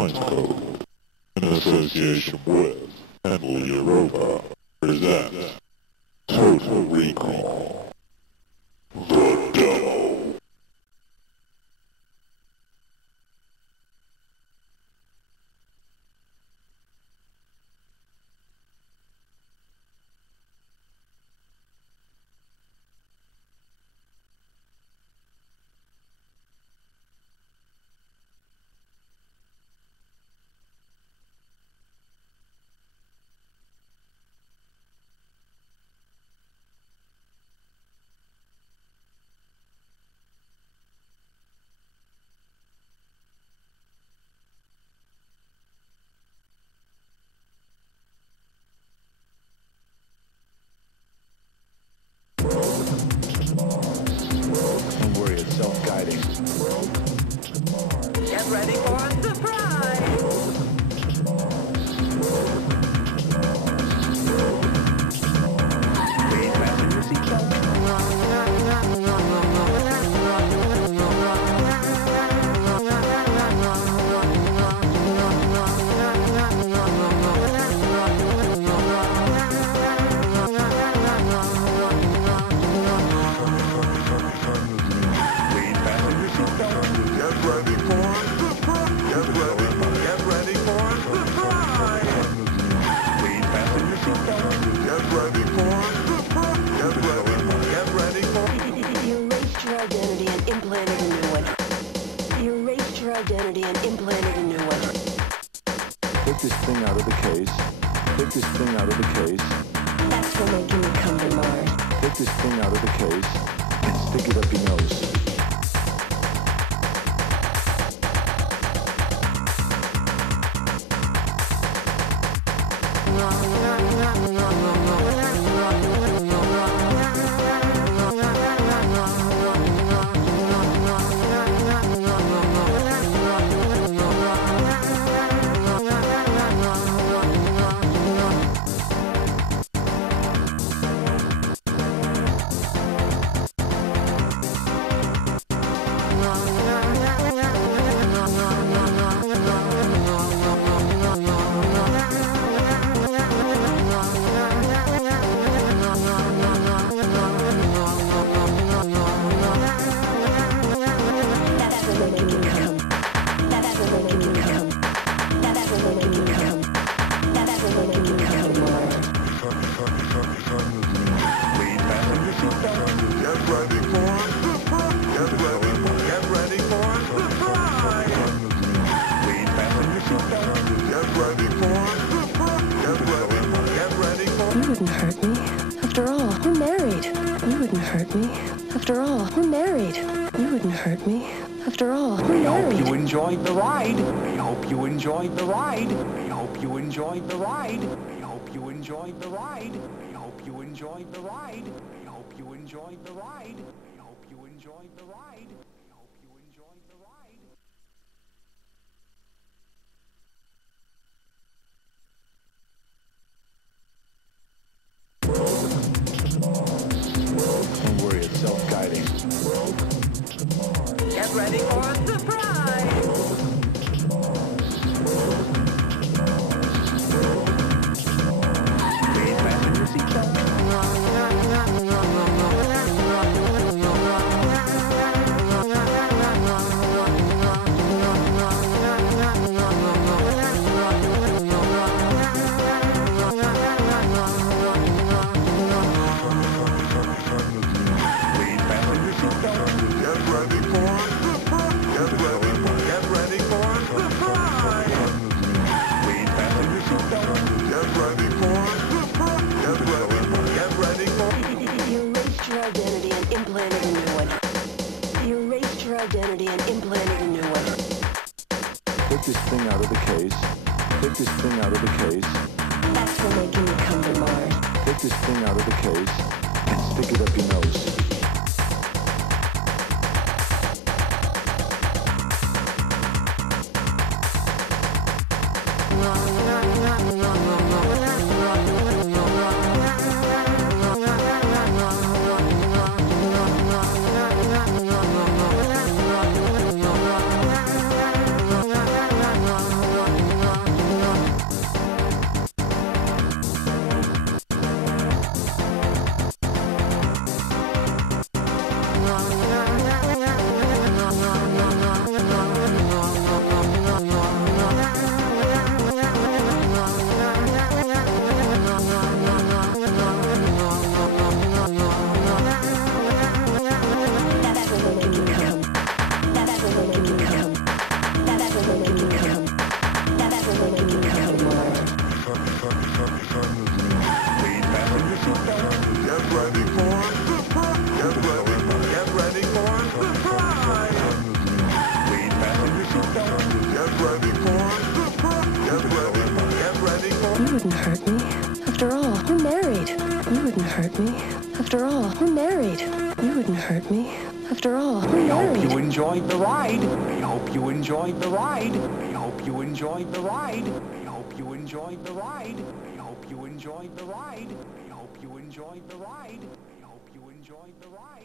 Times Code, in association with Henley Europa, presents Total Recall, the demo. Don't worry, it's self-guiding. Get ready for a surprise! Please fasten your seatbelt. Identity and implanted a new one. Take this thing out of the case. Take this thing out of the case. That's for making me come to Mars. Take this thing out of the case and stick it up your nose. Enjoyed the ride. We hope you enjoyed the ride. We hope you enjoyed the ride. We hope you enjoyed the ride. We hope you enjoyed the ride. We hope you enjoyed the ride. We hope you enjoyed the ride. We hope you enjoyed the ride. Don't worry, it's self-guiding. Get ready for a surprise! Please fasten your seatbelt. Identity and implanted a new one. Take this thing out of the case. Take this thing out of the case. That's for making me come to Mars. Take this thing out of the case and stick it up your nose. wouldn't hurt me. After all, we're married. You wouldn't hurt me. After all, we're married. You wouldn't hurt me. After all, we're We hope married. you enjoyed the ride. We hope you enjoyed the ride. We hope you enjoyed the ride. We hope you enjoyed the ride. We hope you enjoyed the ride. We hope you enjoyed the ride. We hope you enjoyed the ride.